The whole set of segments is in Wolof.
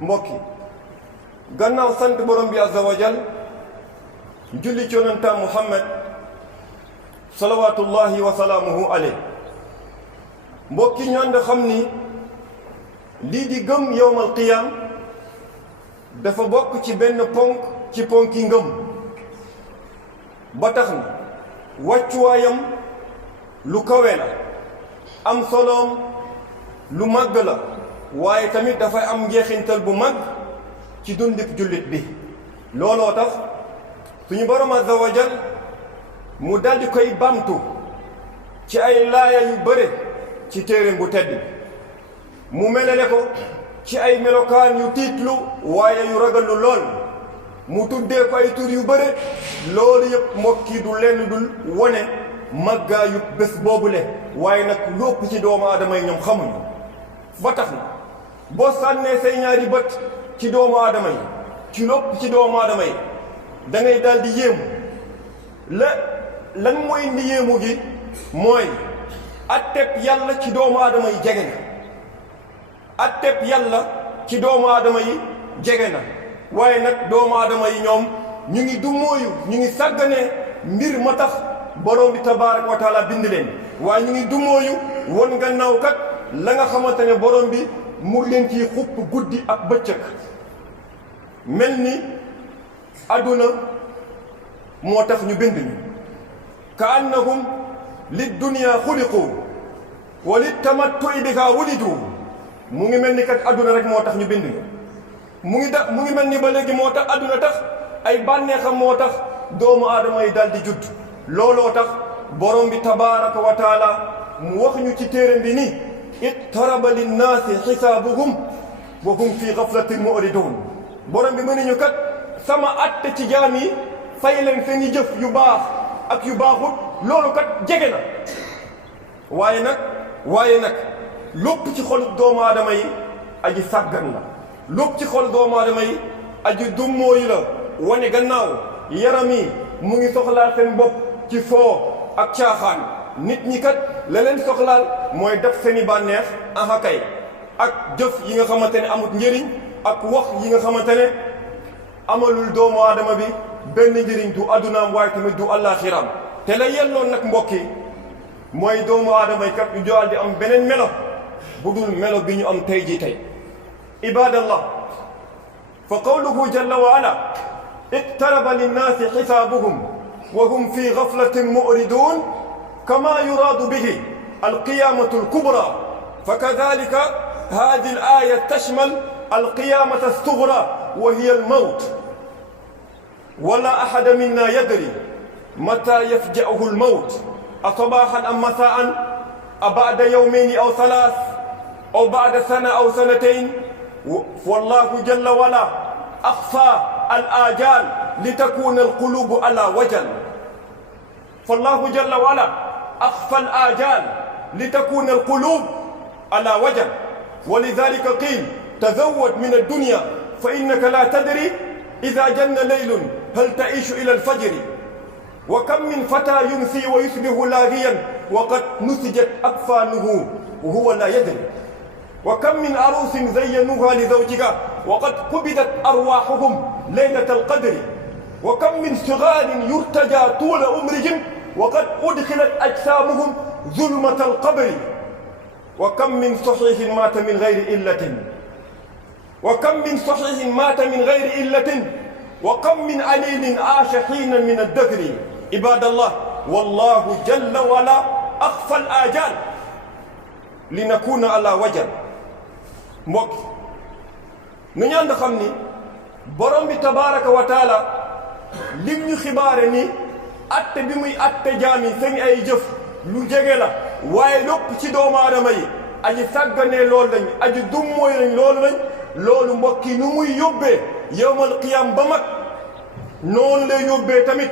mbokk yi gannaaw sant borom bi azza wa jal julli ci yonentam Muhammad salawaatullahi wa salaamuhu alayhi mbokk yi ñu ànd xam ni lii di gëm yowmal qiyaam dafa bokk ci benn ponk ci ponki ngëm ba tax na wàccuwaayam lu kawe la am soloom lu màgg la waaye tamit dafay am njeexintal bu mag ci dundib jullit bi looloo tax suñu borom azza wa jal mu daldi koy bamtu ci ay laaya yu bëre ci téereem bu tedd mu melale ko ci ay melokaan yu tiitlu waaye yu ragallu lool mu tuddee ko ay tur yu bëre loolu yëpp mbokki du lenn dul wone màggaayu bés boobule waaye nag lépp ci doomu aadama yi ñoom xamuñu ba tax na boo sànnee say ñaari bët ci doomu aadama yi ci lépp ci doomu aadama yi da ngay daal di yéemu lan mooy indi yéemu gi mooy atteb yàlla ci doomu aadama yi jege na atteb yàlla ci doomu aadama yi jege na waaye nag doomu aadama yi ñoom ñu ngi dummóoyu ñu ngi sàgganee mbir ma tax borom bi tabaaraka wa taala bind leen waaye ñu ngi dummóoyu won gannaaw kat la nga xamante ne borom bi mu leen ciy xupp guddi ak bëccëg mel ni adduna moo tax ñu bind ñu ka annahum lid dunya xuliqu wa lit tamattu'i biha wulidu mu ngi mel ni kat adduna rek moo tax ñu bind ñu mu ngi mel ni ba léegi moo tax adduna tax ay bànneexam moo tax doomu aadama yi daal di judd looloo tax borom bi tabaaraka wa taala mu wax ñu ci téere bi ni iqtaraba linnaasi xisaabuhum wa hum fi gaflatin mu'ridun borom bi mënuñu kat sama atte ci jaam yi fay leen seen i jëf yu baax ak yu baaxut loolu kat jege na waaye nag lépp ci xolu doomu aadama yi aji sàggan la lépp ci xolu doomu aadama yi aji dummóoyu la wane gannaaw yaram yi mu ngi soxlaal seen bopp ci foo ak caaxaan nit ñi kat la leen soxlaal mooy def seeni bànneex kay ak jëf yi nga xamante ne amut njëriñ ak wax yi nga xamante ne amalul doomu aadama bi benn njëriñ du addunaam waaye tamit du àllaaxiram te la yelloon nag mbokk yi mooy doomu aadama yi kat yu joal di am beneen melo bu dul melo bi ñu am tey jii tey ibadallah fa qawluhu jalla wa ala iqtaraba linnaasi xisaabuhum wa hum fi gaflatin mu'ridun kama yuraadu bihi alqiyamatu alkubra fa kadalika hadihi alaya tashmal alqiyamata alsugra wa hiya almawt wala ahada minna yadri mata yafja'uhu almawt asabahan am masaan abada yawmayni aw thalath aw ba'da sana aw sanatayn wallahu jalla wala akhfa al-ajal litakuna al-qulubu ala wajal fallahu jalla wala akhfa al-ajal litakuna al-qulub ala wajal ولذلك قيل تزود من الدنيا فإنك لا تدري إذا جن ليل هل تعيش إلى الفجر وكم من فتى يمسي ويصبح لاغيا وقد نسجت أكفانه وهو لا يدري وكم من عروس زينوها لزوجها وقد قبضت أرواحهم ليلة القدر وكم من صغار يرتجى طول عمرهم وقد أدخلت أجسامهم ظلمة القبر وكم من صحيح مات من غير إلة وكم من صحيح مات من غير إلة وكم من عليل عاش حينا من الدهر عباد الله والله جل وعلا أخفى الآجال لنكون على وجل mbokk nu ñaan xam ni borom bi tabaraka wa taala lim ñu xibaare ni atte bi muy atte jaam yi seen ay jëf lu jege la waaye lépp ci doomu aadama yi aji sàgganee loolu lañ aji dummooy lañ loolu lañ loolu mbokk yi nu muy yóbbee yowmal qiyaam ba mag noonu lay yóbbee tamit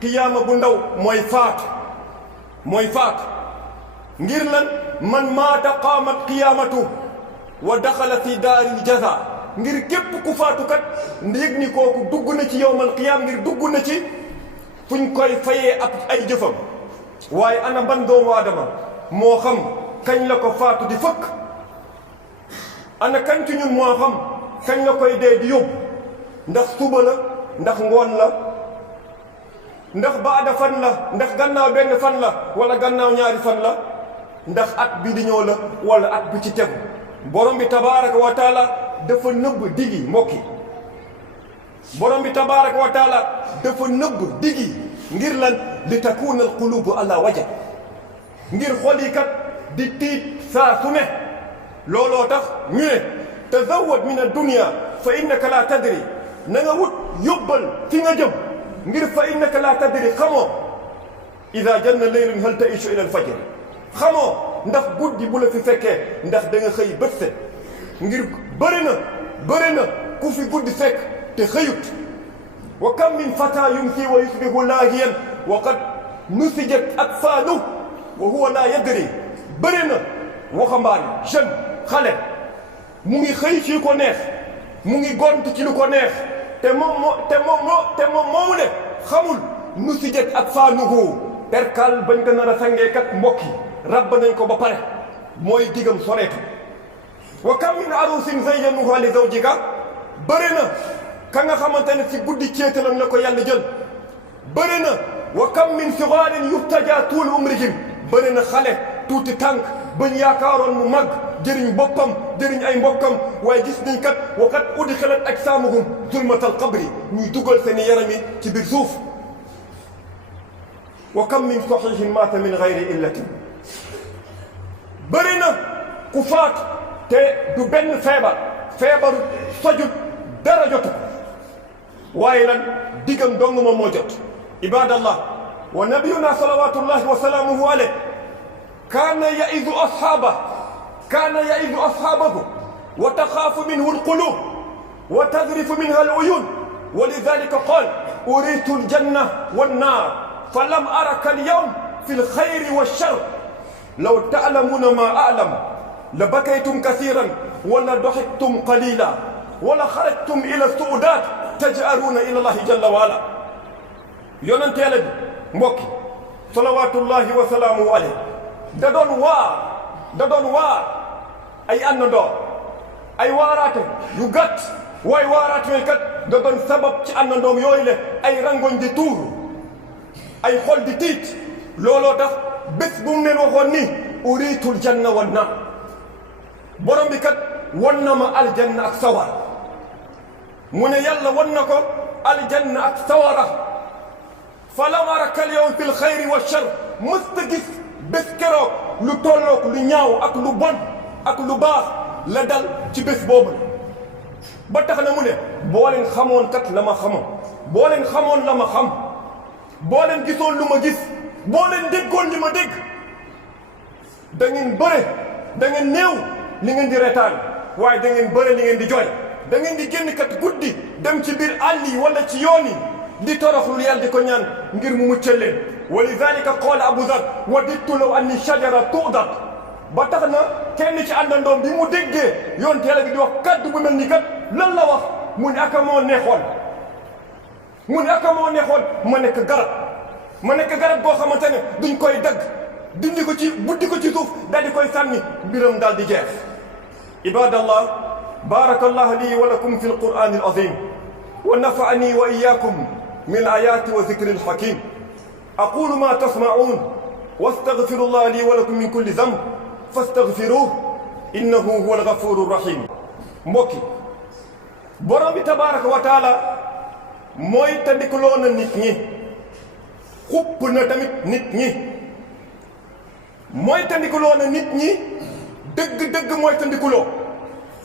qiyaama bu ndaw mooy faatu ngir lan man maata qaamat qiyaamatu wa daxala fi daaril jaza ngir képp ku faatu kat yëg ni kooku dugg na ci yowmal qiyaam ngir dugg na ci fuñ koy fayee ak ay jëfam waaye ana ban doomu aadama moo xam kañ la ko faatu di fëkk ana kañ ci ñun moo xam kañ la koy dee di yóbbu ndax suba la ndax ngoon la ndax baada fan la ndax gannaaw benn fan la wala gannaaw ñaari fan la ndax at bi di ñëw la wala at bi ci tegu borom bi tabaraka wa taala dafa nëbb digi mbokki borom bi tabaraka wa taala dafa nëbb digi ngir lan li takuna al qulubu ala waja ngir xol yi kat di tiit saa su ne looloo tax ñu ne tazawwad min ad-dunya fa innaka la tadri na nga wut yóbbal fi nga jëm ngir fa innaka la tadri xamoo ida janna leylun hal taishu ila al-fajr xamoo ndax guddi bu la fi fekkee ndax da nga xëy bët set ngir bëri na ku fi guddi fekk te xëyut wa kam min fata yumsi wa yusbihu laahiyan wa qad nusijat atfaaluhu wa huwa la yadri bëri na waxambaane jeune xale mu ngi xëy ci ko neex mu ngi gont ci lu ko neex te moom moomu ne xamul nusijat atfaaluhu perkal bañ ko nar a sangee kat mbokk yi rabb nañ ko ba pare mooy digam soreetu wa kam min arusin zayyanuha li zawjika bëri na ka nga xamante ne ci guddi céetalam la ko yàlla jël bëri na wa kam min sigaarin yuftaja tuul umrihim bëri na xale tuuti tànk bañ yaakaaroon mu mag jëriñ boppam jëriñ ay mbokkam waaye gis nañ kat wa qad udxilat ajsaamuhum zulmatal qabri ñuy dugal seen yaram yi ci biir suuf wa kam min saxiixin maata min gayri illatin bëri na ku faat te du benn feebaru sojut dara jotu ko waaye lan diggam dong moom moo jot ibadallah wa nabiyuna salawatullahi wa salaamuhu alayh kaana yaidu ashaabahu wa taxaafu minhu alqulub wa tadrifu minha aluyun wa lidalika qaal uritu aljanna wannaar fa lam araka alyawm fi alxayri walchar law taalamuuna ma alam la bakaytum kasiran wala doxiktum qalila wala xarajtum ila suudaat taj'aruuna ila allahi jalla wa ala yonenteela bi mbokki salawatullahi wa salaamuhu alayh da doon waar ay àndandoo ay waaraate yu gàtt waaye waaraate yooyu kat da doon sabab ci àndandoom yooyu le ay rangoñ di tuur ay xol di tiit looloo tax bés bu mu leen waxoon ni uriitul janna wan naar borom bi kat wan na ma aljanna ak sawara mu ne yàlla wan na ko aljanna ak sawara fa lam araka al-yawma fil xayri wa shar mësta gis bés keroog lu tollook lu ñaaw ak lu bon ak lu baax la dal ci bés boobu ba tax na mu ne boo leen xamoon kat la ma xamoon boo leen xamoon la ma xam boo leen gisoon lu ma gis boo leen déggoon li ma dégg da ngeen bëre da ngeen néew li ngeen di retaan waaye da ngeen bëre li ngeen di jooy da ngeen di génn kat guddi dem ci biir àll yi wala ci yoon yi di toroxlu yàlla di ko ñaan ngir mu muccal leen wa lidalika qaala Abu Dhar wadidtu law anni shajara tuudat ba tax na kenn ci àndandoom bi mu déggee yoon teela bi di wax kaddu bu mel ni kat lan la wax mu ne aka moo neexoon ma nekk garab goo xamante ne duñ koy dagg dindi ko ci buddi ko ci suuf daal di koy sànni mbiram daal di jeex ibadallah barakallahu lii wa lakum fi alqur'ani alazim wa nafa'ani wa iyyakum min ayati wa dhikri alhakim aqulu ma tasma'un wastaghfiru allah lii wa lakum min kulli dhanb fastaghfiruhu innahu huwa alghafuru rahim mbokki borom bi tabaraka wa taala mooy tandikuloo na nit ñi xupp na tamit nit ñi mooy tandikuloo na nit ñi dëgg-dëgg mooy tandikuloo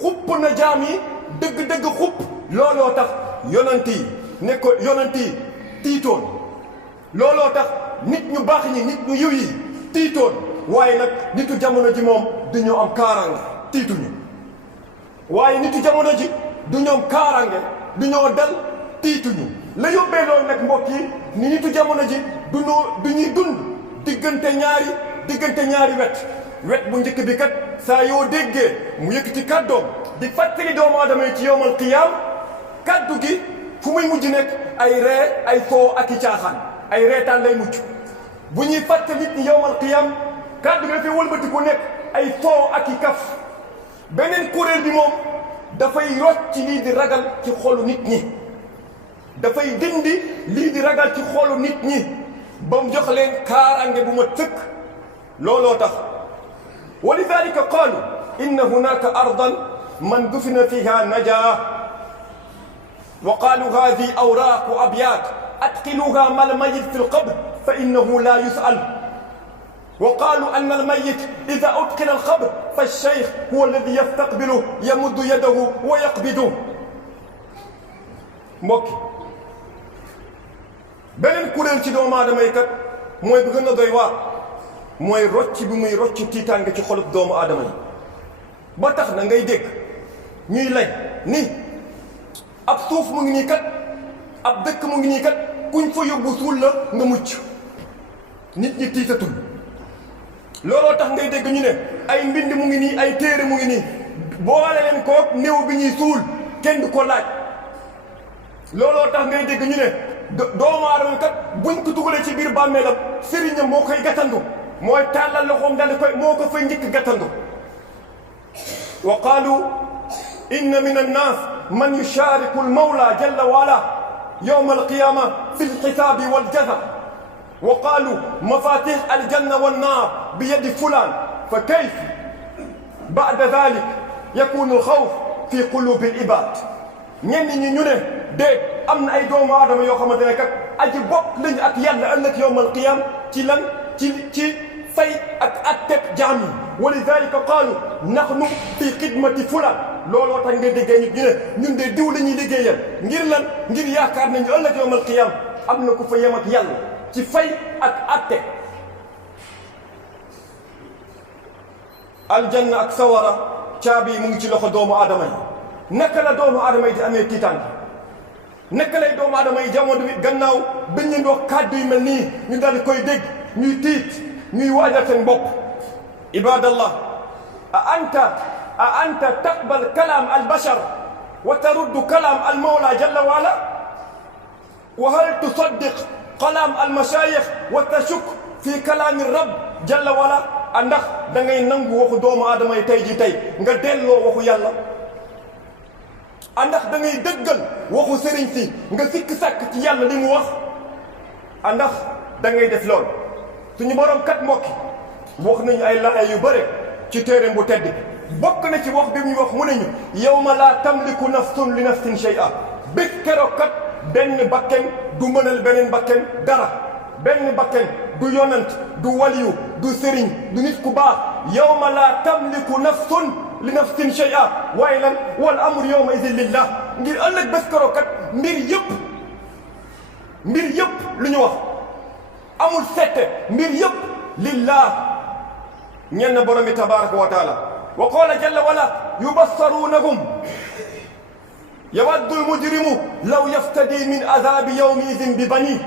xupp na jaam yi dëgg-dëgg xupp looloo tax yonent yi tiitoon looloo tax nit ñu baax ñi nit ñu yiw yi tiitoon waaye nag nitu jamono ji moom du ñoo am kaaraange tiituñu waaye nitu jamono ji du ñoom kaaraange du ñoo dal tiituñu la yóbbee loolu nag mbokk yi ni nitu jamono ji du ñuy dund diggante ñaari wet bu njëkk bi kat saa yoo déggee mu yëkkati kàddoom di fàttali doomu aadama yi ci yowmal qiyaam kàddu gi fu muy mujj nekk ay ree ay foo ak i caaxaan ay reetaan lay mujj bu ñuy fàttali nit ñi yowmal qiyaam kàddu gi dafay wëlbati ku nekk ay foo ak i kaf beneen kuréel bi moom dafay rocc lii di ragal ci xolu nit ñi dafay dindi lii di ragal ci xolu nit ñi ba mu jox leen kaaraange bu ma tëkk looloo tax wa lidalika qaalu inna hunaka ardan man dufina fiha najaa wa qaalu hadihi awraaq wa abyaat adxiluha ma almayit fi lqabr fa innahu la yusal wa qaalu anna almayit ida udxila alqabr fa alcheikh huwa alladi yastaqbilu yamuddu yadahu wa yaqbidu mbokki beneen kuréel ci doomu aadama yi kat mooy bi gën a doy waar mooy rocc bi muy rocc tiitaange ci xolub doomu aadama yi ba tax na ngay dégg ñuy lay ni ab suuf mu ngi nii kat ab dëkk mu ngi nii kat kuñ fa yóbbu suul la nga mucc nit ñi tiitatul looloo tax ngay dégg ñu ne ay mbind mu ngi nii ay téere mu ngi nii boole leen koog néew bi ñuy suul kenn du ko laaj looloo tax ngay dégg ñu ne doomu aadama kat buñ ko dugalee ci biir bàmmeelam sëriñam moo koy gàttandu mooy tàllal loxoom dal koy moo ko fay njëkk gàttandu wa qaalu inna min annaas man yushariku almawla jalla wa ala yawma alqiyama fi alxisaabi waljaza wa qaalu mafatih aljanna wannaar bi yadi fulaan fa kayf ba'da dalik yakunu alxawf fi qulubi alibad ñenn ñi ñu ne déet am na ay doomu aadama yoo xamante ne kat aji bopp lañu ak yàlla ëllëg yawmal qiyaam ci lan ci fay ak atteb jaam yi wa lidalika qaalu nahnu fi xidmati fulaan looloo tax nga déggee nit ñu ne ñun de diw la ñuy liggéeyal ngir lan ngir yaakaar nañu ëllëg yawmal qiyaam am na ku fa yem ak yàlla ci fay ak atte aljanna ak sawara caabi yi mu ngi ci loxo doomu aadama yi naka la doomu aadama yi di amee tiitaange naka lay doomu aadama yi jamono bi gannaaw bañ leen di wax kàddu yu mel nii ñu daal di koy dégg ñuy tiit ñuy waajal seen bopp ibadallah a anta taqbal kalaam albashar wa taruddu kalaam almawla jalla wa ala wa hal tusaddiq kalaam almashayikh wa tashuk fi kalaami rab jalla wa ala ndax da ngay nangu waxu doomu aadama yi tey ji tey nga delloo waxu yàlla ndax da ngay dëggal waxu sëriñ si nga sikk sàkk ci yàlla li mu wax ndax da ngay def lool suñu borom kat mbokki wax nañu ay laay yu bëre ci téereem bu tedd bokk na ci wax bi ñu wax mu ne ñu yawma laa tamliku nafsun li nafsin shay'a bés keroog kat benn bakken du mënal beneen bakken dara benn bakken du yonant du waliyu du sëriñ du nit ku baax yawma laa tamliku nafsun li nafsin shay'a waaye lan wal amru yawma idin lillah ngir ëllëg bés keroog kat mbir yëpp lu ñu wax amul sette mbir yëpp lillah ñenn borom bi tabaraka wa taala wa qala jalla wala yubassarunahum yawaddu almujrimu law yaftadi min adabi yawmi idin bi bani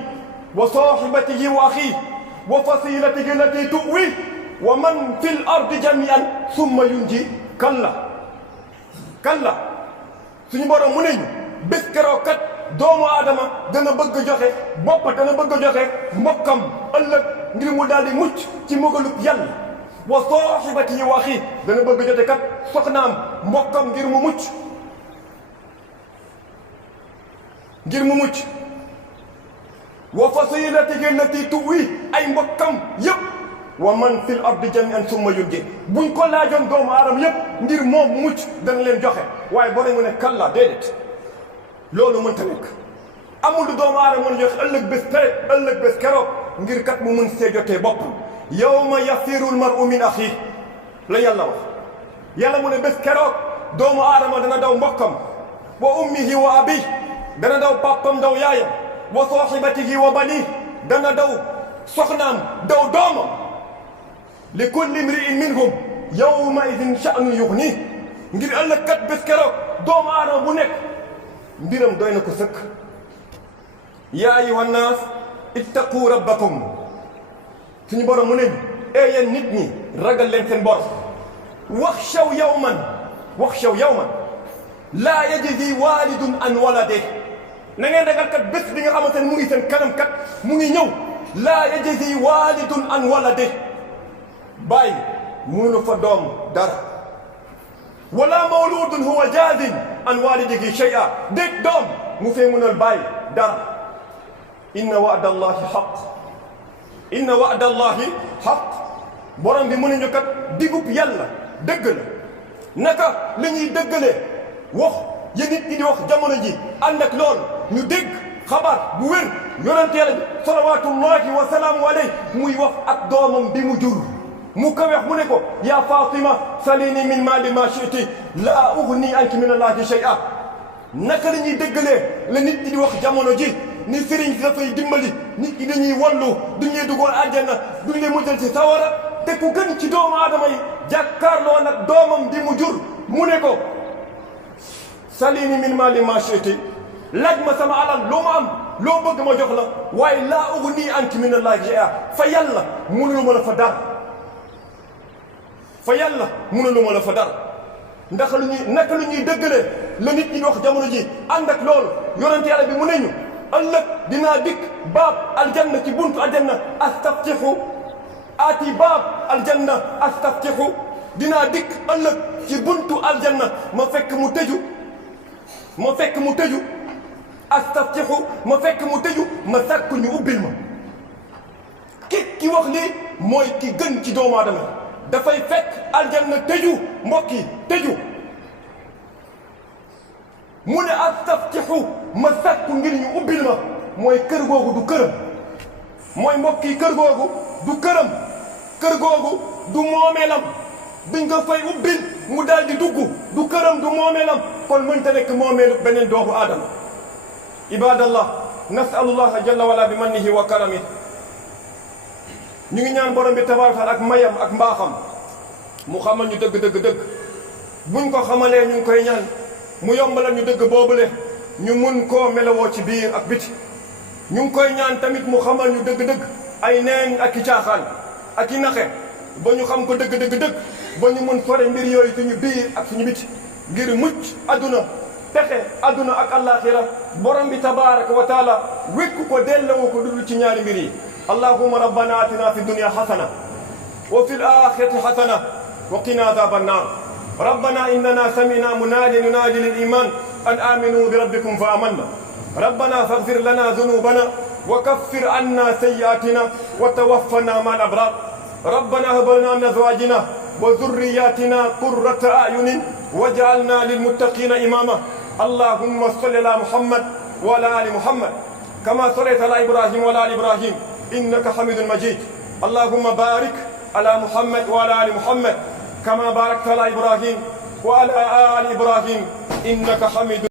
wa sahibatihi wa akhihi wa fasilatihi allati tuwi wa man fi l ardi jamian summa yunji kalla suñu borom mu neñu bés keroog kat doomu aadama dana bëgg joxe bopp dana bëgg joxe mbokkam ëllëg ngir mu daal di mucc ci mbugalub yàlla wa sahibatihi wa akhihi dana bëgg jote kat soxnaam mbokkam ngir mu mucc wa fasilatihi allati tuwi ay mbokkam yépp wa man fil ardi jami'an summa yunji buñ ko laajoon doomu aadama yépp ngir moom mucc dana leen joxe waaye boo mu ne kalla déedéet loolu mënta nekk amul lu doomu aadama mën joxe ëllëg bés keroog ngir kat mu mën see jotee boppam yawma yafiru almar'u min axiih la yàlla wax yàlla mu ne bés keroog doomu aadama dana daw mbokkam wa ummihi wa abiih dana daw pappam daw yaayam wa sahibatihi wa baniih dana daw soxnaam daw doomam li kulli imri'in minhum yawma idin sha'nun yughniih ngir ëllëg kat bés keroog doomu aadama bu nekk mbiram doy na ko sëkk yaa ayyuha nnaas ittaqu rabbakum suñu borom mu ne yéen nit ñi ragal leen seen borom waxshaw yawman laa yajzi waalidun an waladihi na ngeen ragal kat bés bi nga xamante ne mu ngi seen kanam kat mu ngi ñëw laa yajzi waalidun an waladihi bàyyi mënu fa doom dara wala mawludun huwa jaazin an walidihi shay'a déet doom mu fee mënal bàyyi dara inna wa'da allahi haqq inna wa'da allahi haqq borom bi mu ne ñu kat digub yàlla dëgg la naka la ñuy dëggalee wax ya nit ñi di wax jamono ji ànd ak loolu ñu dégg xabaar bu wér yonent Yàlla bi salawaatullahi wa salaamu alayhi muy wax ak doomam bi mu jur mu ko wax mu ne ko yaa Fatima salini min maali ma shi'ti laa ughni anki min allahi shay'a naka la ñuy dëggalee la nit ñi di wax jamono ji ni sëriñ si dafay dimbali nit ñi dañuy wallu duñ leen dugal àjjana duñ leen mujjal ci sawara te ku gën ci doomu aadama yi jàkkaarloo nag doomam bi mu jur mu ne ko salini min maali ma shi'ti laaj ma sama alal loo ma am loo bëgg ma jox la waaye laa ughni anki min allahi shay'a fa yàlla mënulu ma la fa dara fa yàlla mënulu ma la fa dara ndax lu ñuy naka lu ñuy dëggalee la nit ñi wax jamono ji ànd ak loolu yonent Yàlla bi mu ne ñu ëllëg dinaa dikk baab aljanna ci buntu aljanna astaftihu aati baab aljanna astaftihu dinaa dikk ëllëg ci buntu aljanna ma fekk mu tëju astaftihu ma fekk mu tëju ma sàkk ñu ubbil ma ki wax lii mooy ki gën ci doomu aadama dafay fekk aljanna tëju mbokk yi tëju mu ne astaftihu ma sàkk ngir ñu ubbil ma mooy kër googu du këram mooy mbokk yi kër googu du këram kër googu du moomeelam duñ ko fay ubbil mu daal di dugg du këram du moomeelam kon mënta nekk moomeelu beneen doomu aadama ibadallah nasalullaha jalla wala bi mannihi wa karamihi ñu ngi ñaan borom bi tabaaraka taala ak mayam ak mbaaxam mu xamal ñu dëgg buñ ko xamalee ñu ngi koy ñaan mu yombalal ñu dëgg boobule ñu mun koo melawoo ci biir ak biti ñu ngi koy ñaan tamit mu xamal ñu dëgg ay neen ak i caaxaan ak i naxe ba ñu xam ko dëgg ba ñu mun sore mbir yooyu suñu biir ak suñu biti ngir mucc adduna texe adduna ak àllaaxira borom bi tabaaraka wa taala wékku ko delloo ko dudul ci ñaari mbir yi allahumma rabbana atina fi dunya hasana wa fil akhirati hasana wa qina adhaban nar rabbana innana sami'na munadiyan yunadi lil iman an aminu bi rabbikum fa amanna rabbana faghfir lana dhunubana wa kaffir anna sayyi'atina wa tawaffana ma'al abrar rabbana hab lana min azwajina wa dhurriyyatina qurrata a'yunin waj'alna lil muttaqina imama allahumma salli ala muhammad wa ala ali muhammad kama sallaita ala ibrahim wa ala ali ibrahim إنك حميد مجيد اللهم بارك على محمد وعلى آل محمد كما باركت على إبراهيم وعلى آل إبراهيم إنك حميد